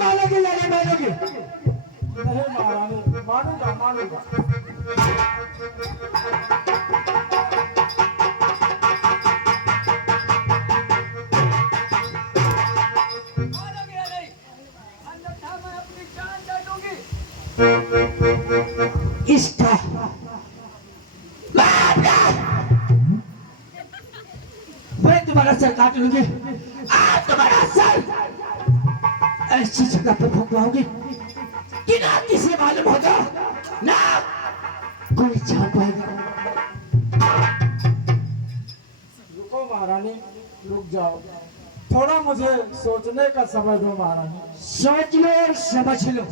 मानोगे या नहीं मानोगे? नहीं महारानी, मानूंगा मानूंगा। मानोगे या नहीं? अन्यथा मैं अपनी जान दे दूंगी। इसका मैं तुम्हारा सर काट लूंगी। आज तुम्हारा सर ऐसी जगह पर फंकवाऊंगी कि ना किसी मालूम होगा ना कोई जान पाएगा। रुको महारानी, रुक जाओ, थोड़ा मुझे सोचने का समय दो महारानी। सोच लो और समझ लो,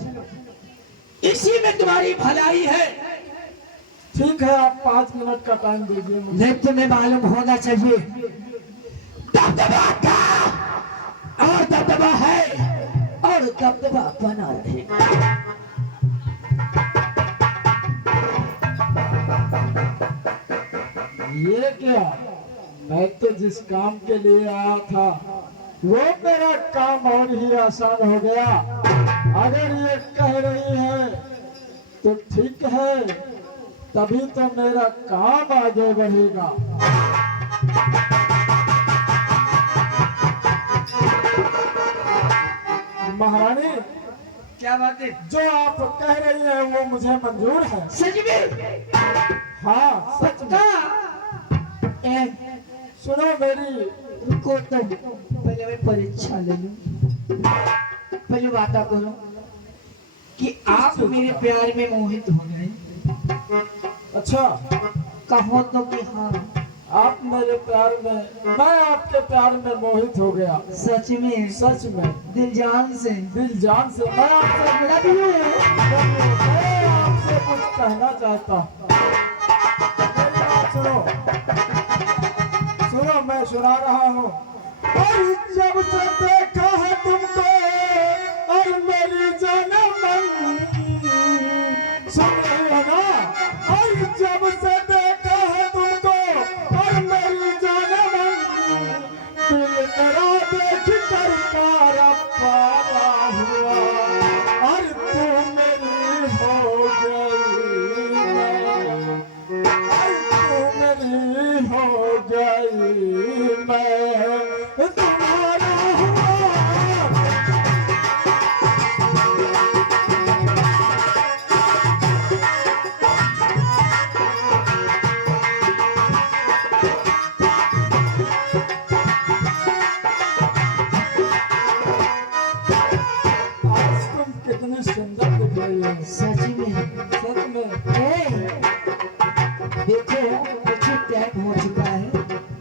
इसी में तुम्हारी भलाई है। ठीक है, आप 5 मिनट का टाइम दीजिए मुझे। नहीं तुम्हें मालूम होना चाहिए दबदबा था और दबदबा है और दबदबा बना रहेगा। ये क्या? मैं तो जिस काम के लिए आया था वो मेरा काम और ही आसान हो गया। अगर ये कह रही है तो ठीक है, तभी तो मेरा काम आगे बढ़ेगा। महारानी, क्या बात है? जो आप कह रही हैं वो मुझे मंजूर है। सच में? हाँ सच में। ए, सुनो मेरी, रुको तो पहले मैं परीक्षा ले लूं। पहले वादा करो कि आप मेरे प्यार में मोहित हो गए। अच्छा कहो तो कि हाँ। आप मेरे प्यार में, मैं आपके प्यार में मोहित हो गया। सच में? सच में, दिल जान से? दिल जान से। मैं आपसे लव यू। मैं आपसे कुछ कहना चाहता हूँ। मेरी बात सुनो, सुनो, मैं सुना रहा हूँ। और जब से देखा है तुमको और मेरी जानम सुन रही हो ना, और जब से देखा है तुमको और मेरी जानम दिल मेरा देख कर पारा पारा हुआ, और तू मेरी हो गई, और तू मेरी हो गई, मैं तुम्हारा हुआ। आज तुम कितनी सुंदर दिख रही हो। सच में? सच में। ए, देखो मुझे टाइम हो चुका है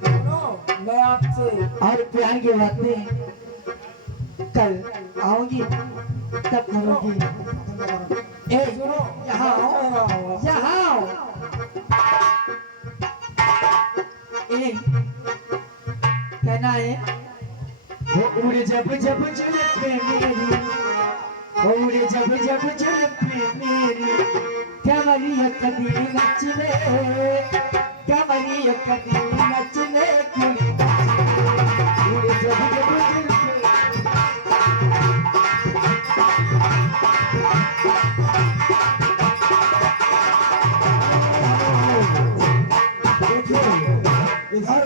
सुनो, मैं आपसे और प्यार की बातें कल आऊंगी तब करूंगी। ए, सुनो, यहाँ आओ, मैं कह रहा हूँ। यहाँ आओ। ए, कहना है वो उड़े जब जब जुल्फे मेरी, वो उड़े जब जब जुल्फे मेरी, कमरिया कदी नचले, कमरिया कदी नचले कुड़ी नचले, उड़े जब जब जुल्फे। देखिए, इधर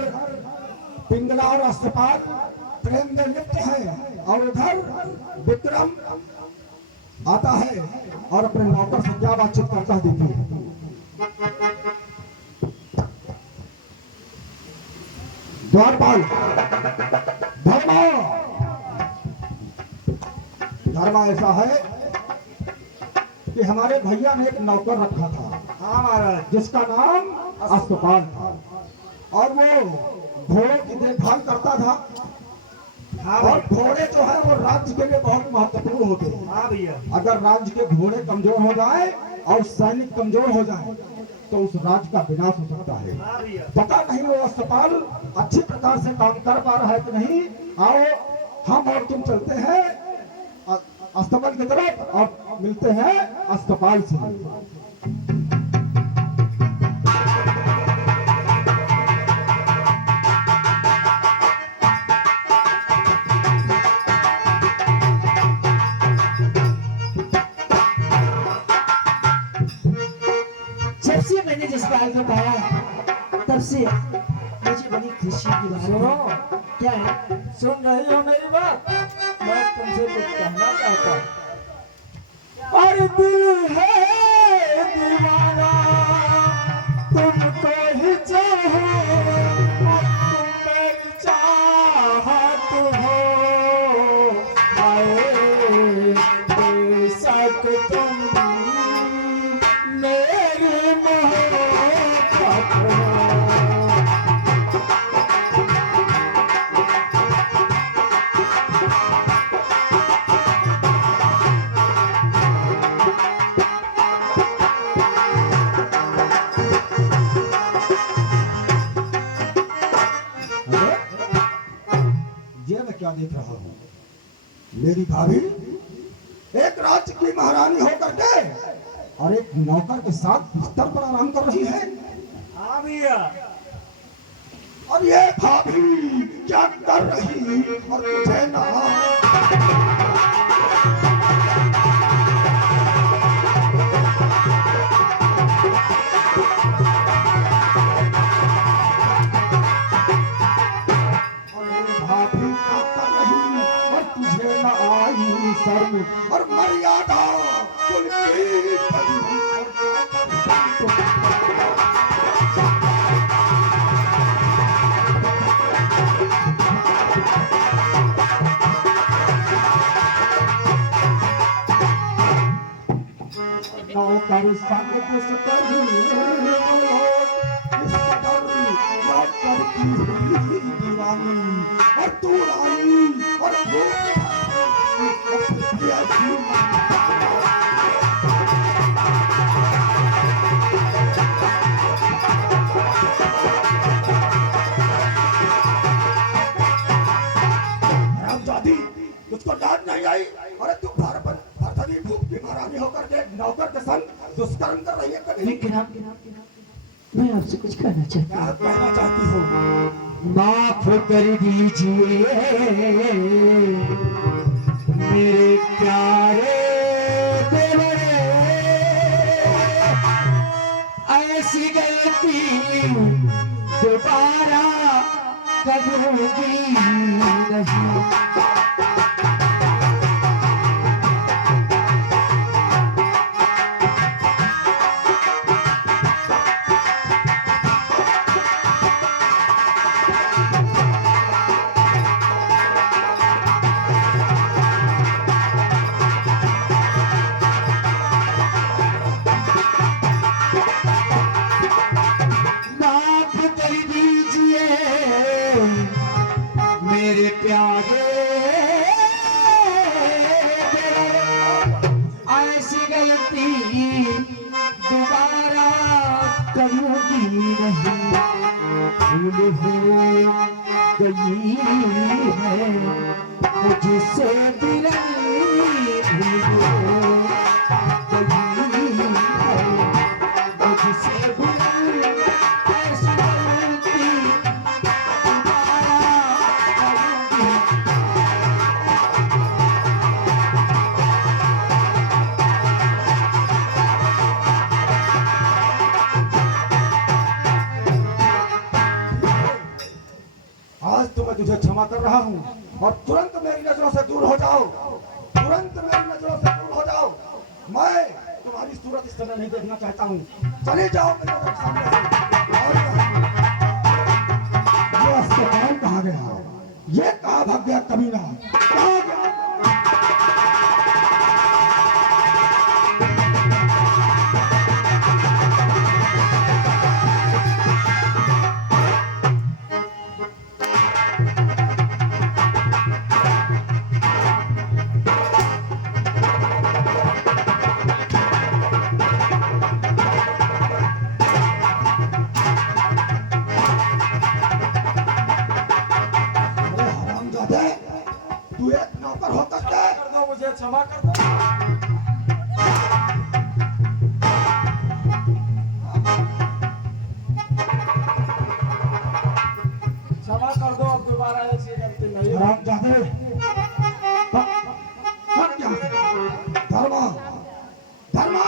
पिंगला और अस्पताल प्रेम में लिप्त है, और उधर विक्रम आता है और अपने नौकर से क्या बातचीत करता है। देखिए, द्वारपाल, धर्मा, धर्मा ऐसा है कि हमारे भैया ने एक नौकर रखा था। हाँ महाराज। जिसका नाम अस्पताल था, और वो घोड़ों की देखभाल करता था। हाँ, और घोड़े जो है वो राज्य के लिए बहुत महत्वपूर्ण होते हैं। हाँ भैया। अगर राज्य के घोड़े कमजोर हो जाए और सैनिक कमजोर हो जाए तो उस राज्य का विनाश हो सकता है। हाँ भैया। पता नहीं वो अस्पताल अच्छी प्रकार से काम कर पा रहा है कि नहीं। आओ हम और तुम चलते हैं अस्तबल की तरफ और मिलते हैं अस्पताल से। बाल कटाया तब से मुझे बड़ी खुशी की बात सुनो, है। क्या है? सुन रही हो मेरी बात? मैं तुमसे कुछ कहना चाहता हूँ। और दिल है दीवाना, तुमको ही चाहो, और तुम मेरी चाहत हो। आए बेशक तुम मेरी मोहब्बत हो। अरे, ये मैं क्या देख रहा हूँ? मेरी भाभी एक राज्य की महारानी होकर के और एक नौकर के साथ बिस्तर पर आराम कर रही है। हाँ भैया, और ये भाभी क्या कर रही और तुझे ना? और ये भाभी क्या कर रही और तुझे ना आई शर्म और मर्यादा कुल की बली। नौकर संग दुष्कर इस कदर नौकर की हुई दीवानी और तू रानी और वो ये रामजादी तुझको डांट नहीं आई? अरे तू भरथरी भूख की महारानी होकर के नौकर के संग दुष्कर्म कर रही है। कभी लेकिन मैं आपसे कुछ कहना चाहती क्या हूँ। कहना चाहती हो? माफ कर दीजिए मेरे प्यारे देवरे, ऐसी गलती दोबारा करूंगी नहीं। माफ कर दीजिए मेरे प्यारे, ऐसी गलती दोबारा करूंगी नहीं। भूल हो गई है मुझसे बिरनी, भूल हो गई है मुझसे बिरनी, ऐसी गलती दोबारा करूंगी। आज तो मैं तुझे क्षमा कर रहा हूँ और तुरंत मेरी नजरों से दूर हो जाओ, तुरंत मेरी नजरों से दूर हो जाओ। मैं तुम्हारी सूरत इस समय नहीं देखना चाहता हूँ। चले जाओ मेरे सामने से। और ये अस्पताल कहाँ गया? ये कहाँ भाग गया कमीना? कहाँ गया? अरे हरामजादे, तू एक नौकर होकर के कर दो, मुझे क्षमा कर दो। क्षमा कर दो, अब दोबारा ऐसी गलती नहीं होगी। हरामजादे, हट यहाँ से। धर्मा, धर्मा,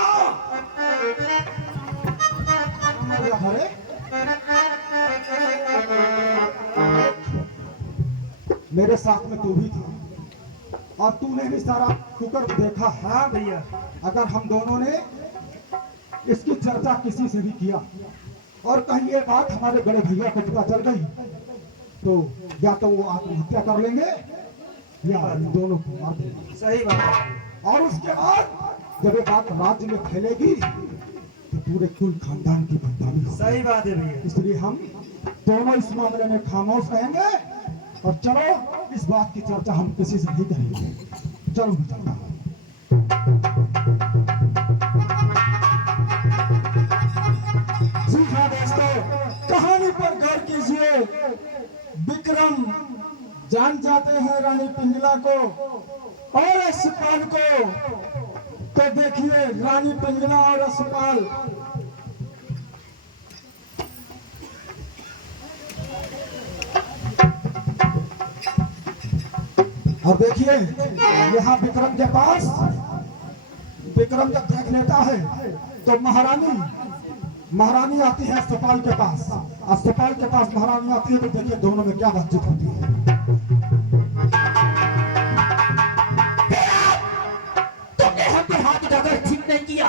मेरे साथ में तू भी था और तूने भी सारा कुकर देखा। हाँ भैया, अगर हम दोनों ने इसकी चर्चा किसी से भी किया और कहीं ये बात हमारे बड़े भैया को पता चल गई तो या तो वो आत्महत्या कर लेंगे या इन दोनों को मार देंगे। सही बात है। और उसके बाद जब ये बात राज्य में फैलेगी तो पूरे कुल खानदान की बदनामी होगी। सही बात है भैया। इसलिए हम दोनों इस मामले में खामोश रहेंगे और चलो इस बात की चर्चा हम किसी से नहीं करेंगे। चलो मैं चलता हूँ। जी हाँ दोस्तों, कहानी पर गौर कीजिए। विक्रम जान जाते हैं रानी पिंगला को और यशपाल को, तो देखिए रानी पिंगला और यशपाल और देखिए यहाँ विक्रम के पास, विक्रम जब देख लेता है तो महारानी आती है अस्पताल के पास। अस्पताल के पास महारानी आती है तो देखिए दोनों में क्या बातचीत होती है। तुमने हम पे हाथ उठाकर ठीक नहीं किया।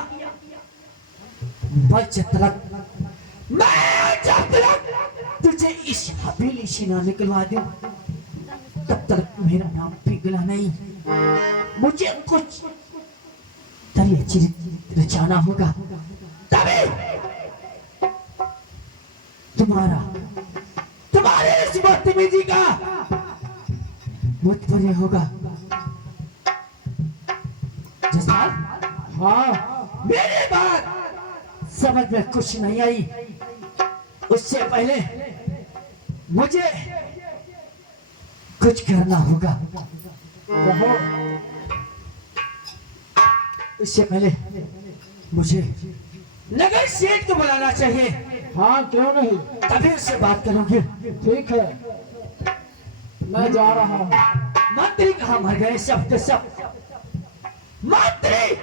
मैं जब तक तुझे इस हवेली से ना निकलवा दूं तब तक मेरा नाम पिघला नहीं। मुझे कुछ तरह चरित्र रचाना होगा, तभी तुम्हारे इस बदतमीजी का मुझ पर यह होगा। जसपाल, हाँ मेरी बात समझ में कुछ नहीं आई। उससे पहले मुझे कुछ करना होगा। उससे पहले मुझे नगर सेठ को बुलाना चाहिए। हाँ क्यों नहीं, तभी उससे बात करोगे। ठीक है मैं जा रहा हूँ। मंत्री कहाँ मर गए सब के सब? मंत्री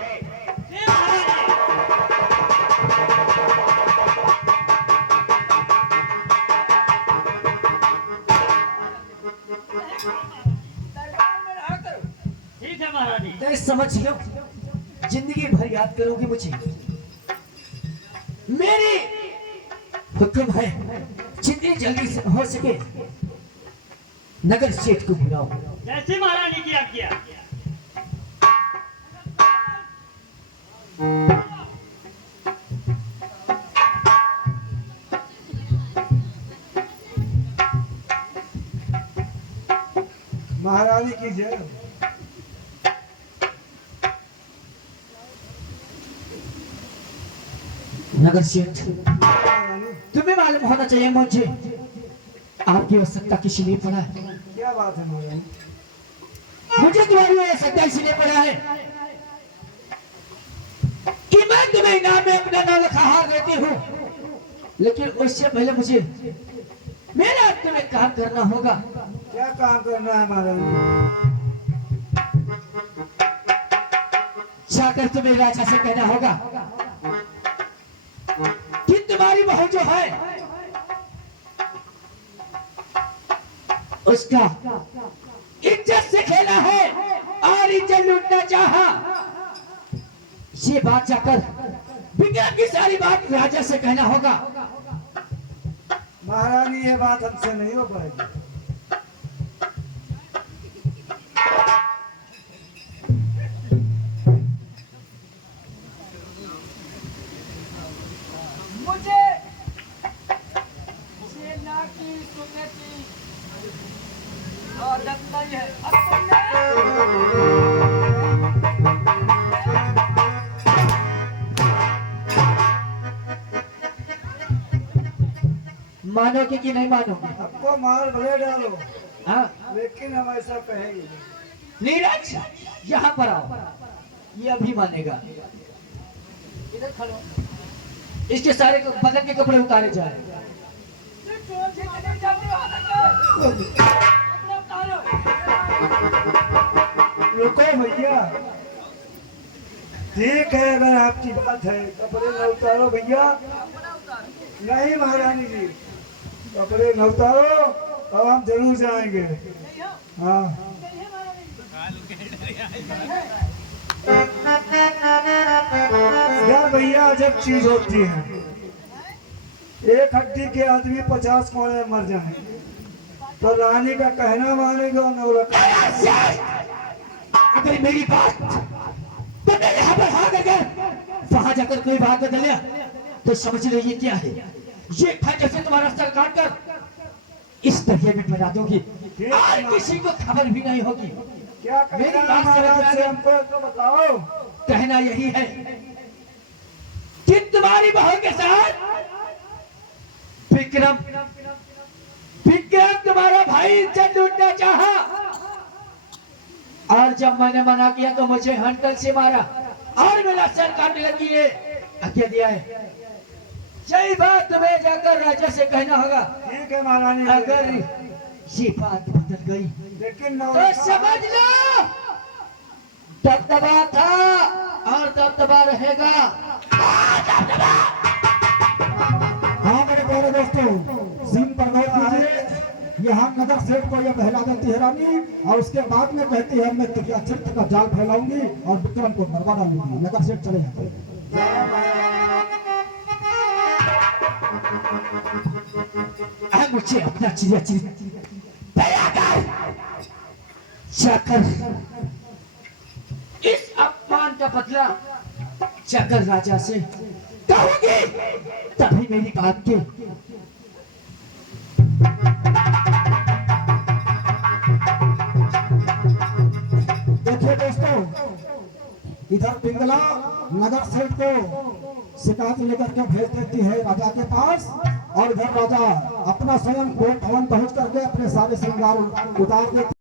दरबार में रहा करो। ठीक है महारानी। तो समझ लो, जिंदगी भर याद करोगे मुझे। मेरी हुक्म है, जितनी जल्दी से हो सके नगर सेठ को बुलाओ। जैसे महारानी की आज्ञा। महारानी की जय। नगर सेठ, तुम्हें मालूम होना चाहिए मुझे आपकी आवश्यकता किस लिए पड़ा है। क्या बात है महारानी? मुझे तुम्हारी आवश्यकता इसलिए पड़ा है कि मैं तुम्हें इनाम में अपना नाम हार देती हूँ, लेकिन उससे पहले मुझे मेरा तुम्हें काम करना होगा। क्या काम करना है महारानी? जाकर तुम्हें राजा से कहना होगा कि तुम्हारी बहू जो है उसका इज्जत से खेला है और इज्जत लूटना चाहा। ये बात जाकर विक्रम की सारी बात राजा से कहना होगा। महारानी ये बात हमसे नहीं हो पाएगी। मुझे सेना की सुनने की आदत नहीं है। अब मानोगे कि नहीं मानोगे? आपको मार भले डालो, हाँ लेकिन हम ऐसा कहेंगे नहीं। नीरज, यहाँ पर आओ, ये अभी मानेगा। इधर खड़ो। इसके सारे बदन के कपड़े उतारे जाए। रुको भैया, ठीक है अगर आपकी बात है, कपड़े न उतारो भैया। नहीं महारानी जी, कपड़े न उतारो, अब हम जरूर जाएंगे। नहीं हो हाँ नहीं है महारानी यार भैया अजब चीज होती है, एक हड्डी के आदमी 50 कोड़े मर जाए तो रानी का कहना मानेगा नौलखा। अगर मेरी बात तुमने यहाँ पर हाँ करके वहां जाकर कोई बात बदल लिया तो समझ लो ये क्या है। ये था जैसे तुम्हारा सर काट कर इस दरिया में बना दोगी और किसी को खबर भी नहीं होगी। क्या मेरी कहना बात समझ में आ महाराज से गई? हमको तो बताओ। कहना यही है कि तुम्हारी बहू के साथ विक्रम विक्रम तुम्हारा भाई इज्जत लूटना चाहा और जब मैंने मना किया तो मुझे हंटल से मारा और मेरा सर काटने लगी है। क्या दिया है? सही बात तुम्हें जाकर राजा से कहना होगा। ठीक है महारानी, अगर ये बात बदल गई लेकिन तो नौलखा समझ लो दबदबा था और दबदबा रहेगा। हाँ मेरे प्यारे दोस्तों, सीन पर गौर कीजिए। यहाँ नगर सेठ को यह बहला देती है रानी और उसके बाद में कहती है मैं तुझे अचित का जाल फैलाऊंगी और विक्रम को मरवा डालूंगी। नगर सेठ चले जाते हैं। मुझे अपना चिड़िया जाकर इस अपमान का बदला जाकर राजा से कहूंगी तभी मेरी बात की। देखिए दोस्तों, इधर पिंगला नगर सेठ को शिकायत लेकर के भेज देती है राजा के पास और इधर राजा अपना स्वयं कोर्ट भवन पहुंच करके अपने सारे श्रृंगार उतार देते